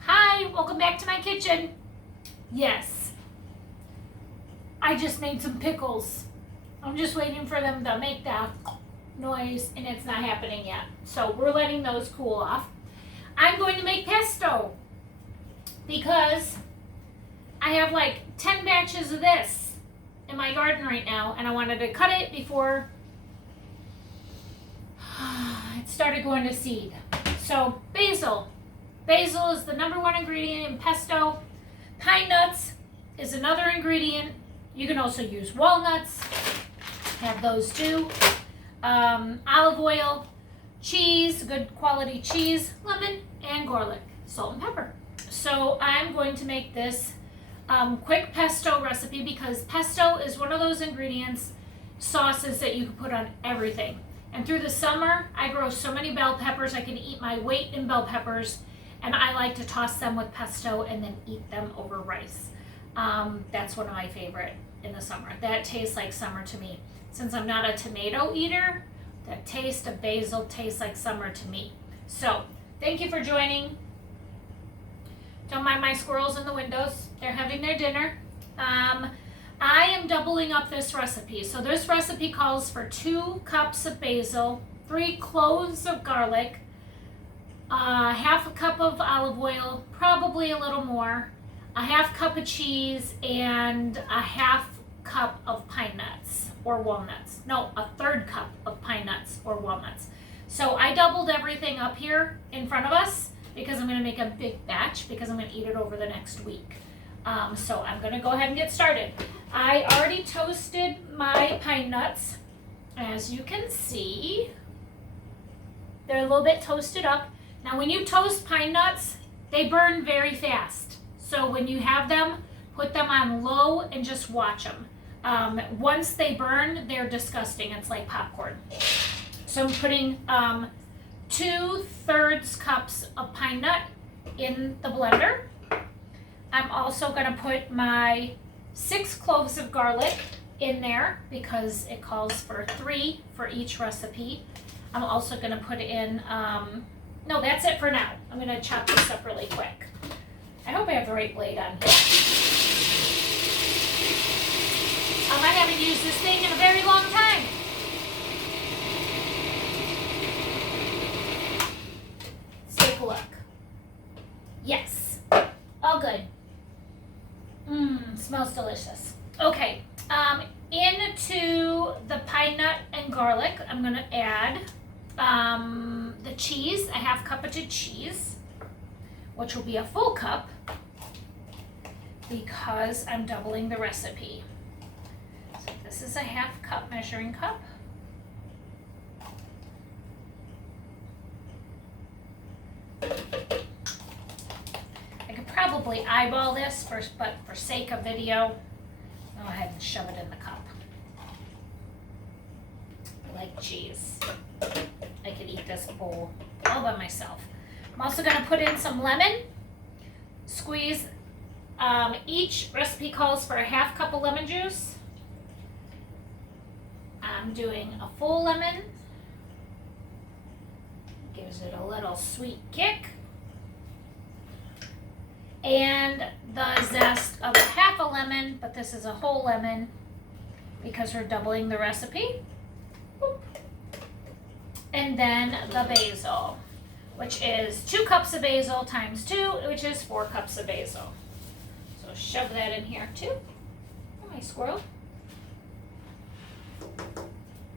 Hi, welcome back to my kitchen. Yes, I just made some pickles. I'm just waiting for them to make that noise, and it's not happening yet. So we're letting those cool off. I'm going to make pesto because I have like 10 batches of this in my garden right now, and I wanted to cut it before it started going to seed. So basil. Basil is the #1 ingredient in pesto. Pine nuts is another ingredient. You can also use walnuts. Have those too. Olive oil, cheese, good quality cheese, lemon, and garlic, salt and pepper. So I'm going to make this quick pesto recipe because pesto is one of those ingredients, sauces that you can put on everything. And through the summer, I grow so many bell peppers, I can eat my weight in bell peppers, and I like to toss them with pesto and then eat them over rice. That's one of my favorite in the summer. That tastes like summer to me. Since I'm not a tomato eater, the taste of basil tastes like summer to me. So, thank you for joining. Don't mind my squirrels in the windows. They're having their dinner. I am doubling up this recipe. So this recipe calls for 2 cups of basil, 3 cloves of garlic, half a cup of olive oil, probably a little more, a half cup of cheese, and a half cup of pine nuts or walnuts. No, a 1/3 cup of pine nuts or walnuts. So I doubled everything up here in front of us because I'm going to make a big batch because I'm going to eat it over the next week. So I'm going to go ahead and get started. I already toasted my pine nuts. As you can see, they're a little bit toasted up. Now when you toast pine nuts, they burn very fast. So when you have them, put them on low and just watch them. Once they burn, they're disgusting. It's like popcorn. So I'm putting 2/3 cups of pine nut in the blender. I'm also going to put my 6 cloves of garlic in there because it calls for 3 for each recipe. I'm also going to put in, no, that's it for now. I'm going to chop this up really quick. I hope I have the right blade on here. I haven't used this thing in a very long time. Let's take a look. Yes, all good. Smells delicious. Okay, into the pine nut and garlic, I'm going to add the cheese, a half cup of cheese, which will be a full cup because I'm doubling the recipe. So this is a half cup measuring cup. I could probably eyeball this first, but for sake of video, go ahead and shove it in the cup. I like cheese. I could eat this bowl all by myself. I'm also going to put in some lemon. Squeeze. Each recipe calls for a half cup of lemon juice. I'm doing a full lemon. Gives it a little sweet kick. And the zest of half a lemon, but this is a whole lemon because we're doubling the recipe. And then the basil, which is 2 cups of basil times 2, which is 4 cups of basil. So shove that in here too. Oh, my squirrel.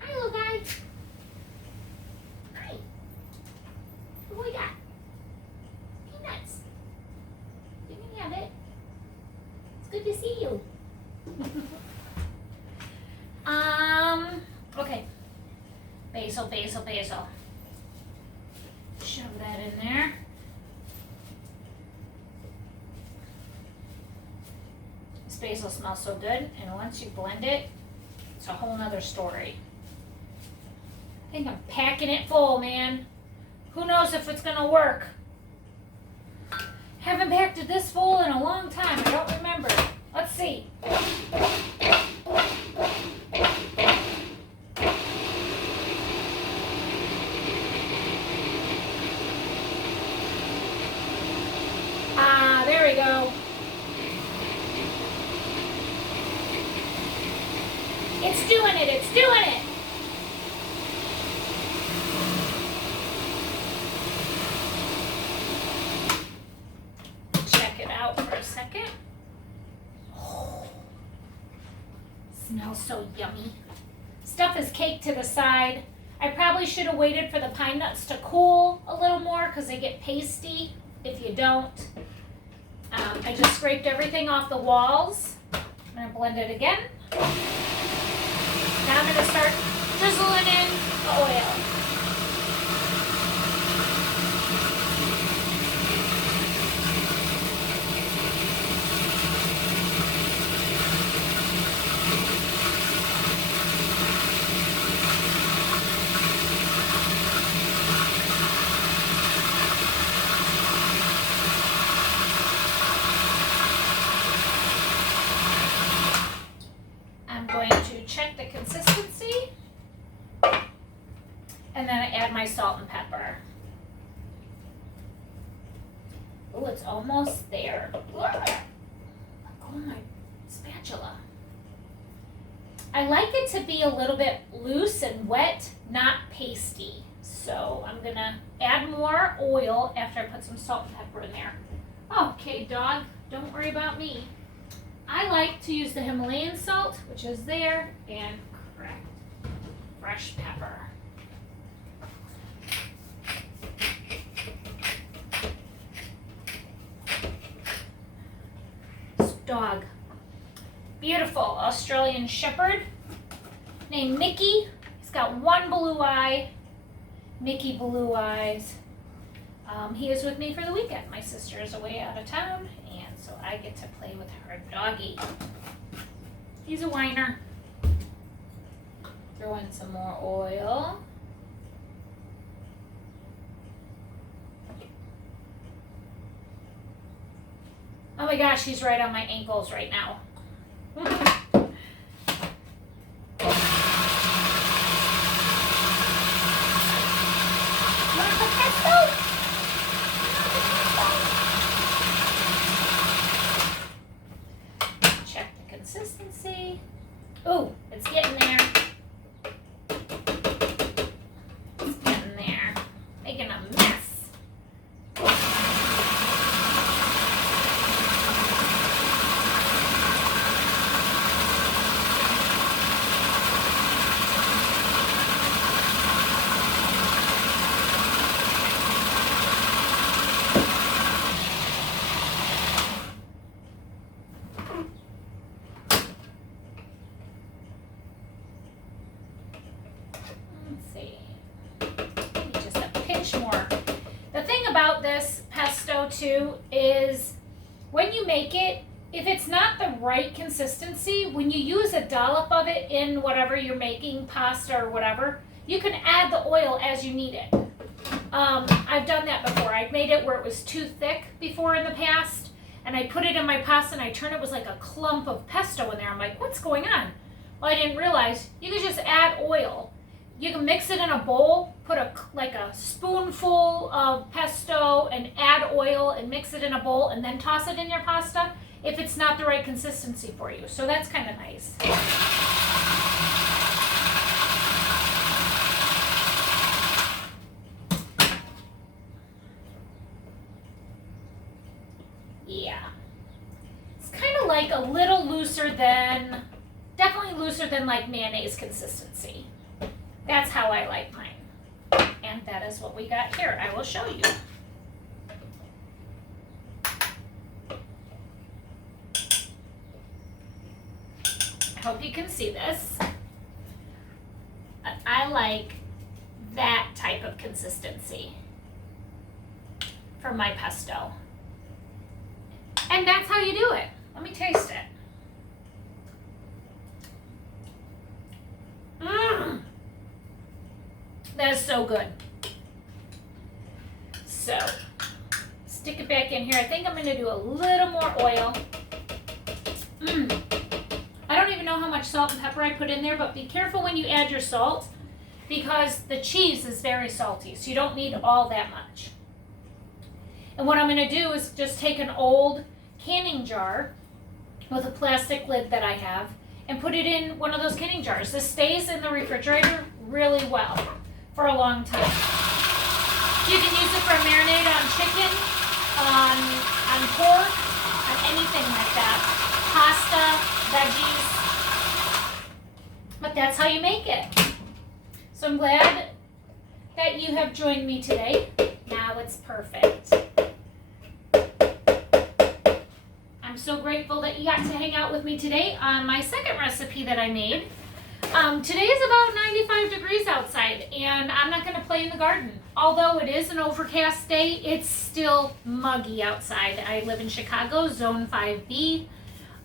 Hi, little guy. Hi. What do we got? Peanuts. You can have it. It's good to see you. Okay. Basil, basil, basil. Shove that in there. This basil smells so good, and once you blend it, it's a whole nother story. I think I'm packing it full, man. Who knows if it's gonna work? Haven't packed it this full in a long time. I don't remember. Let's see. It's doing it. It's doing it. Check it out for a second. Oh, smells so yummy. Stuff is caked to the side. I probably should have waited for the pine nuts to cool a little more because they get pasty if you don't. I just scraped everything off the walls. I'm going to blend it again. Now I'm going to start drizzling in the oil. Check the consistency, and then I add my salt and pepper. Oh, it's almost there. Oh, my spatula. I like it to be a little bit loose and wet, not pasty. So I'm gonna add more oil after I put some salt and pepper in there. Okay, dog, don't worry about me. I like to use the Himalayan salt, which is there, and cracked fresh pepper. This dog, beautiful Australian Shepherd named Mickey. He's got one blue eye, Mickey Blue Eyes. He is with me for the weekend. My sister is away out of town, and so I get to play with her doggy. He's a whiner. Throw in some more oil. Oh my gosh, he's right on my ankles right now. Consistency. Ooh, it's getting there. It's getting there. Making a mess. More. The thing about this pesto too is when you make it, if it's not the right consistency, when you use a dollop of it in whatever you're making, pasta or whatever, you can add the oil as you need it. I've done that before. I've made it where it was too thick before in the past, and I put it in my pasta and I turned it was like a clump of pesto in there. I'm like, what's going on? Well, I didn't realize you could just add oil. You can mix it in a bowl, put like a spoonful of pesto and add oil and mix it in a bowl and then toss it in your pasta if it's not the right consistency for you. So that's kind of nice. Yeah. It's kind of like a little looser than, definitely looser than like mayonnaise consistency. That's how I like mine. And that is what we got here. I will show you. I hope you can see this. I like that type of consistency for my pesto. And that's how you do it. Let me taste it. Mmm. That is so good. So, stick it back in here. I think I'm going to do a little more oil. I don't even know how much salt and pepper I put in there, but be careful when you add your salt because the cheese is very salty, so you don't need all that much. And what I'm going to do is just take an old canning jar with a plastic lid that I have, and put it in one of those canning jars. This stays in the refrigerator really well for a long time. You can use it for a marinade on chicken, on pork, on anything like that. Pasta, veggies. But that's how you make it. So I'm glad that you have joined me today. Now it's perfect. I'm so grateful that you got to hang out with me today on my second recipe that I made. Today is about 95 degrees outside, and I'm not going to play in the garden. Although it is an overcast day, it's still muggy outside. I live in Chicago, Zone 5B,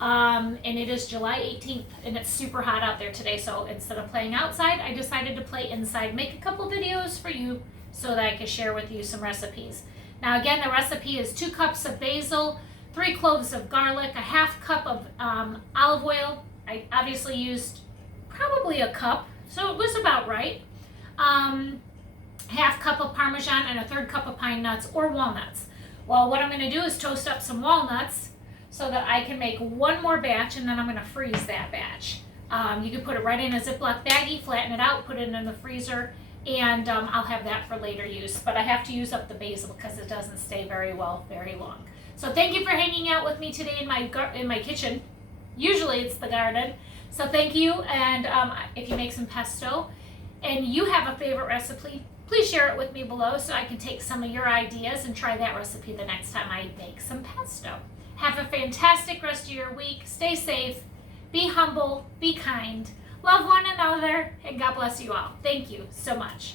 and it is July 18th, and it's super hot out there today. So instead of playing outside, I decided to play inside, make a couple videos for you so that I can share with you some recipes. Now again, the recipe is 2 cups of basil, 3 cloves of garlic, a half cup of olive oil. I obviously used probably a cup, so it was about right. Half cup of Parmesan and a 1/3 cup of pine nuts or walnuts. Well, what I'm going to do is toast up some walnuts so that I can make one more batch, and then I'm going to freeze that batch. You can put it right in a Ziploc baggie, flatten it out, put it in the freezer, and I'll have that for later use. But I have to use up the basil because it doesn't stay very well very long. So thank you for hanging out with me today in my kitchen. Usually it's the garden. So thank you, and if you make some pesto and you have a favorite recipe, please share it with me below so I can take some of your ideas and try that recipe the next time I make some pesto. Have a fantastic rest of your week. Stay safe, be humble, be kind, love one another, and God bless you all. Thank you so much.